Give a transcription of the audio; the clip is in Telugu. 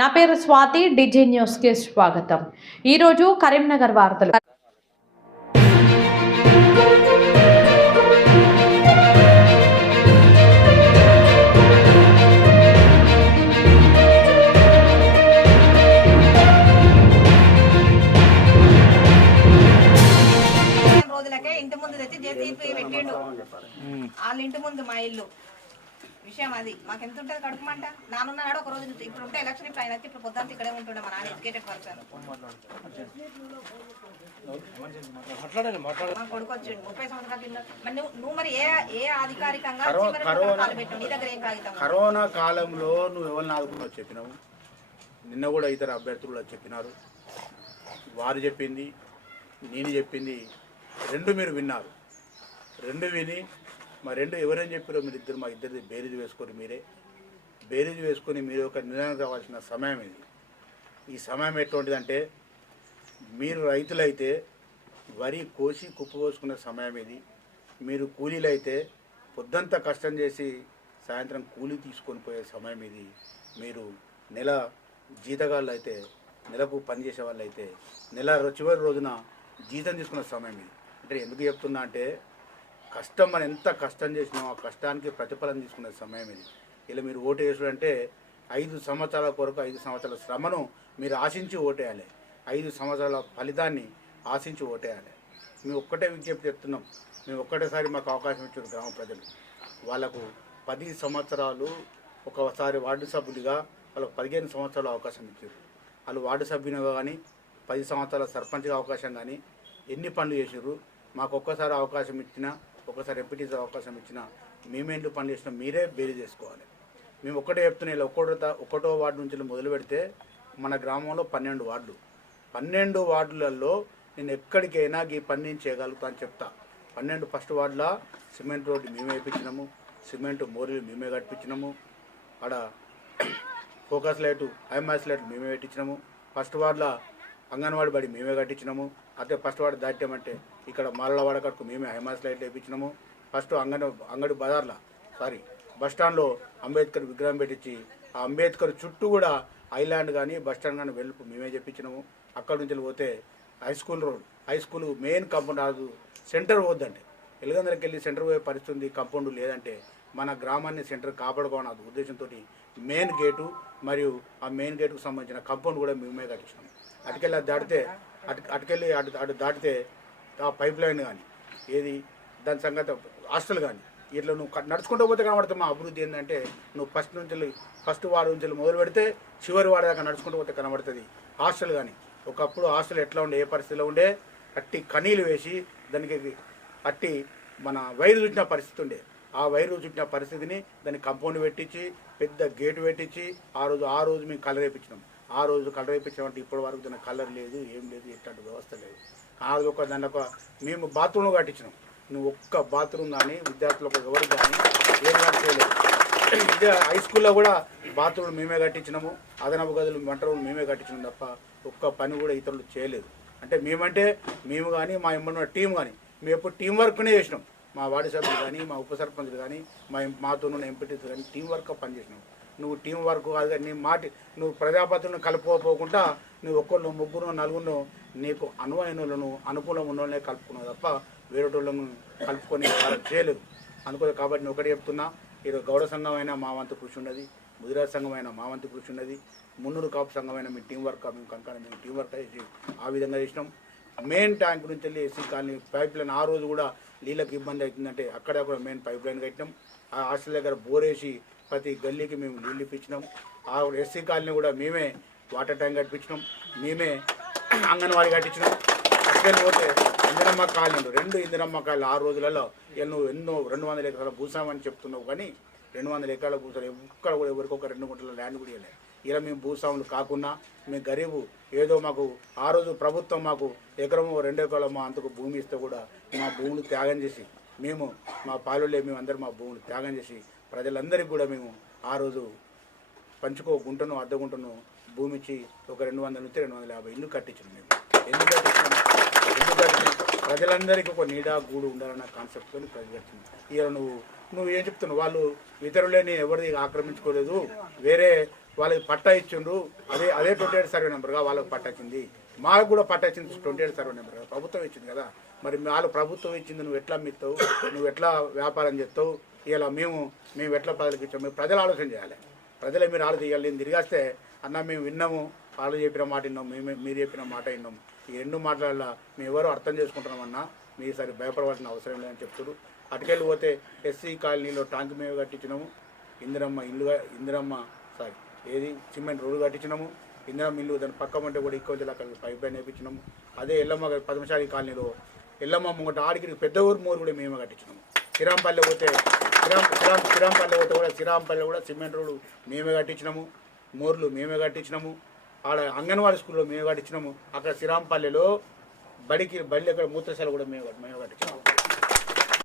నా పేరు స్వాతి, డిజి న్యూస్ కి స్వాగతం. ఈరోజు కరీంనగర్ వార్తలు. రోజులకే ఇంటి ముందు తెచ్చి జేసీపీ పెట్టిండు. వాళ్ళ ఇంటి ముందు మా ఇల్లు విషయం అది. మాకు ఎంత ఉంటుంది కడుపుమంట. నానున్నాడు ఒక రోజు. ఇప్పుడు ఉంటే ఎలక్షన్ ఇప్పుడు ఆయన ఇప్పుడు పొద్దుంతా ఇక్కడే ఉంటుండే. మా నాన్న ఎడ్యుకేటెడ్ పర్సన్. మా కొడుకు వచ్చిండు 30 సంవత్సరాల కింద. మరి నువ్వు మరి ఏ అధికారికంగా పెట్టు? నీ దగ్గర ఏం కాగితం? కరోనా కాలంలో నువ్వు ఎవరిని ఆదుకున్నావు చెప్పినావు. నిన్న కూడా ఇతర అభ్యర్థులు చెప్పినారు. వారు చెప్పింది, నేను చెప్పింది రెండు మీరు విన్నారు. రెండు విని మా రెండు ఎవరేం చెప్పారో మీరు ఇద్దరు మా ఇద్దరిది బేరీజు వేసుకొని బేరీజు వేసుకొని మీరు ఒక నిర్ణయం కావాల్సిన సమయం ఇది. ఈ సమయం ఎటువంటిదంటే, మీరు రైతులైతే వరి కోసి కుప్పపోసుకునే సమయం ఇది. మీరు కూలీలైతే పొద్దంతా కష్టం చేసి సాయంత్రం కూలీ తీసుకొని పోయే సమయం ఇది. మీరు నెల జీతగాళ్ళు అయితే, నెలకు పనిచేసే వాళ్ళు అయితే నెల చివరి రోజున జీతం తీసుకునే సమయం ఇది. అంటే ఎందుకు చెప్తున్నా అంటే, కష్టం మనం ఎంత కష్టం చేసినామో ఆ కష్టానికి ప్రతిఫలం తీసుకునే సమయం ఇది. ఇలా మీరు ఓటు వేసుడంటే 5 సంవత్సరాల కొరకు 5 సంవత్సరాల శ్రమను మీరు ఆశించి ఓటేయాలి. 5 సంవత్సరాల ఫలితాన్ని ఆశించి ఓటేయాలి. మేము ఒక్కటే విజ్ఞప్తి చెప్తున్నాం. మేము ఒక్కటేసారి మాకు అవకాశం ఇచ్చారు గ్రామ ప్రజలు. వాళ్ళకు 10 సంవత్సరాలు ఒకసారి వార్డు సభ్యుడిగా వాళ్ళకు 15 సంవత్సరాలు అవకాశం ఇచ్చారు. వాళ్ళు వార్డు సభ్యునిగా కానీ 10 సంవత్సరాల సర్పంచ్గా అవకాశం కానీ ఎన్ని పనులు చేసారు. మాకు ఒక్కసారి అవకాశం ఇచ్చినా, ఒకసారి ఎంపీటీసీ అవకాశం ఇచ్చినా మేమేంటి పనులు చేసినా మీరే బేరీ చేసుకోవాలి. మేము ఒక్కటే చెప్తున్నాం. ఇలా ఒకటో వార్డు నుంచి మొదలు పెడితే మన గ్రామంలో 12 వార్డులు. 12 వార్డులలో నేను ఎక్కడికైనా ఈ పని నేను చేయగలుగుతా అని చెప్తా. 12 ఫస్ట్ వార్డులో సిమెంట్ రోడ్డు మేమే వేయించినాము, సిమెంట్ మోరీలు మేమే కట్టించినాము, ఆడ ఫోకస్ లైటు ఐఎంఎస్ లైట్లు మేమే పెట్టించినాము. ఫస్ట్ వార్డులో అంగన్వాడీ బడి మేమే కట్టించినాము. అదే ఫస్ట్ వార్డు దాటామంటే ఇక్కడ మాలవాడ కట్టుకు మేమే ఐఎంఎస్ లైట్లు వేయించినాము. ఫస్ట్ అంగడి బస్ స్టాండ్లో అంబేద్కర్ విగ్రహం పెట్టించి ఆ అంబేద్కర్ చుట్టూ కూడా ఐలాండ్ కానీ బస్ స్టాండ్ కానీ వెళ్ళి మేమే చెప్పించినాము. అక్కడి నుంచి పోతే హై స్కూల్ మెయిన్ కాంపౌండ్ రాదు, సెంటర్ పోద్దంటే ఎలుగందరికి వెళ్ళి సెంటర్ పోయే పరిస్థితి కాంపౌండ్ లేదంటే మన గ్రామాన్ని సెంటర్ కాపాడుకోవాలన్న ఉద్దేశంతో మెయిన్ గేటు మరియు ఆ మెయిన్ గేటుకు సంబంధించిన కాంపౌండ్ కూడా మేమే కట్టించినాము. అటుకెళ్ళి అటు దాటితే ఆ పైప్ లైన్ కానీ ఏది దాని సంగతి హాస్టల్ కానీ ఇట్లా నువ్వు నడుచుకుంటూ పోతే కనబడుతుంది. మా అభివృద్ధి ఏంటంటే నువ్వు ఫస్ట్ వార్డు నుంచి మొదలు పెడితే చివరి వార్డు దాకా నడుచుకుంటూ పోతే కనబడుతుంది. హాస్టల్ కానీ ఒకప్పుడు హాస్టల్ ఎట్లా ఉండే, ఏ పరిస్థితిలో ఉండే, అట్టి కనీలు వేసి దానికి అట్టి మన వైరు చుట్టిన పరిస్థితి ఉండే. ఆ వైరు చుట్టిన పరిస్థితిని దాన్ని కంపౌండ్ పెట్టించి పెద్ద గేటు పెట్టించి ఆ రోజు మేము కలర్ వేయించినాం. ఆ రోజు కలర్ వేయించామంటే ఇప్పటి వరకు దాని కలర్ లేదు, ఏం లేదు, ఎట్లాంటి వ్యవస్థ లేదు. దాన్ని మేము బాత్రూమ్లో కట్టించినాం. నువ్వు ఒక్క బాత్రూమ్ కానీ విద్యార్థులకు ఎవరు కానీ ఏం కానీ చేయలేదు. ఇదే హై స్కూల్లో కూడా బాత్రూమ్లు మేమే కట్టించినాము, అదనపు గదులు వంట రూములు మేమే కట్టించినాం తప్ప ఒక్క పని కూడా ఇతరులు చేయలేదు. అంటే మేము కానీ మా ఎమ్మెల్యే టీం కానీ మేము ఎప్పుడు టీం వర్క్నే చేసినాం. మా వార్డు సభ్యులు కానీ మా ఉప సర్పంచులు కానీ మాతో ఉన్న ఎంపీటీలు కానీ టీం వర్క్ పనిచేసినాం. నువ్వు టీం వర్క్ కాదు కానీ నువ్వు ప్రజాపతులను కలుపుకోకుండా నువ్వు ఒక్కళ్ళు ముగ్గురు నలుగురు నీకు అనువైనలను అనుకూలం ఉన్న వాళ్ళనే కలుపుకున్నావు తప్ప వేరే వాళ్ళను కలుపుకొని చేయలేదు అనుకో. కాబట్టి నేను ఒకటి చెప్తున్నా, ఈరోజు గౌడ సంఘమైన మా వంతు కృషి ఉన్నది, ముదిరాజ్ సంఘమైన మా వంతు కృషి ఉన్నది, మున్నూరు కాపు సంఘమైన మేము టీం వర్క్ మేము టీం వర్క్ చేసి ఆ విధంగా చేసినాం. మెయిన్ ట్యాంక్ నుంచి వెళ్ళి ఎస్సీ కాలనీ పైప్ లైన్ ఆ రోజు కూడా నీళ్ళకి ఇబ్బంది అవుతుందంటే అక్కడ కూడా మెయిన్ పైప్ లైన్ కట్టినాం. ఆ హాస్టల్ దగ్గర బోరేసి ప్రతి గల్లీకి మేము నీళ్ళు ఇప్పించినాం. ఆ ఎస్సీ కాలనీ కూడా మేమే వాటర్ ట్యాంక్ కట్టించినాం, మేమే అంగన్వాడీ కట్టించినాం. అక్కడికి పోతే ఇందిరమ్మ కాలనీలు 2 ఇందిరమ్మ కాలనీ ఆ రోజులలో నువ్వు ఎన్నో 200 ఎకరాల భూస్వామని చెప్తున్నావు కానీ 200 ఎకరాల భూసాలు ఎక్కడ కూడా ఎవరికి ఒక 2 గుంటల ల్యాండ్ కూడా ఇవ్వలేదు. ఇలా మేము భూస్వాములు కాకుండా మేము గరీబు ఏదో మాకు ఆ రోజు ప్రభుత్వం మాకు ఎకరమో 2 ఎకరాల మా అంతకు భూమి ఇస్తే కూడా మా భూములు త్యాగం చేసి మేము మా పాలులే మేమందరం మా భూములు త్యాగం చేసి ప్రజలందరికీ కూడా మేము ఆ రోజు పంచుకో గుంటను అర్ధ గుంటను భూమి ఇచ్చి ఒక 200 నుంచి 250 ఇల్లు కట్టించాం. మేము ఎందుకు కట్టించాం ప్రజలందరికీ ఒక నీడా గూడు ఉండాలన్న కాన్సెప్ట్తో ప్రజలు కట్టింది. ఇక నువ్వు ఏం చెప్తున్నావు, వాళ్ళు ఇతరులే నేను ఎవరిది ఆక్రమించుకోలేదు, వేరే వాళ్ళకి పట్టా ఇచ్చిండ్రు, అదే 28 సర్వే నెంబర్గా వాళ్ళకి పట్టా ఇచ్చింది, మాకు కూడా పట్టా ఇచ్చింది 28 సర్వే నెంబర్గా, ప్రభుత్వం ఇచ్చింది కదా. మరి వాళ్ళు ప్రభుత్వం ఇచ్చింది నువ్వు ఎట్లా అమ్మిస్తావు, నువ్వు ఎట్లా వ్యాపారం చేస్తావు, ఇలా మేము ఎట్లా ప్రజలకు ఇచ్చాము, మీరు ప్రజలు ఆలోచన చేయాలి. ప్రజలే మీరు ఆలోచన చేయాలి. నేను తిరిగాస్తే అన్న మేము విన్నాము, వాళ్ళు చెప్పిన మాట విన్నాము, మీరు చెప్పిన మాట విన్నాము, ఈ రెండు మాటల మేము ఎవరో అర్థం చేసుకుంటున్నామన్నా, మీరు సరే భయపడవలసిన అవసరం లేదని చెప్తాడు. అటుకెళ్ళి పోతే ఎస్సీ కాలనీలో ట్యాంక్ మేము కట్టించినాము, ఇందిరమ్మ సిమెంట్ రోడ్డు కట్టించినాము, ఇందిరమ్మ ఇల్లు దాని పక్క ఉంటే కూడా ఎక్కువ అక్కడ పైప్ లైన్ వేయించినాము. అదే ఎల్లమ్మ పద్మశాలి కాలనీలో ఎల్లమ్మ ముంగట ఆడికి పెద్ద ఊరు మోరు కూడా మేమే కట్టించినాము. శ్రీరాంపల్లి పోతే శ్రీరాంపల్లి కూడా సిమెంట్ రోడ్డు మేమే కట్టించినాము, మోర్లు మేమే కట్టించినాము, ఆడ అంగన్వాడీ స్కూల్లో మేము కట్టించినాము. అక్కడ శ్రీరాంపల్లిలో బడి ఎక్కడ మూత్రశాల కూడా మేము కట్టించినాము.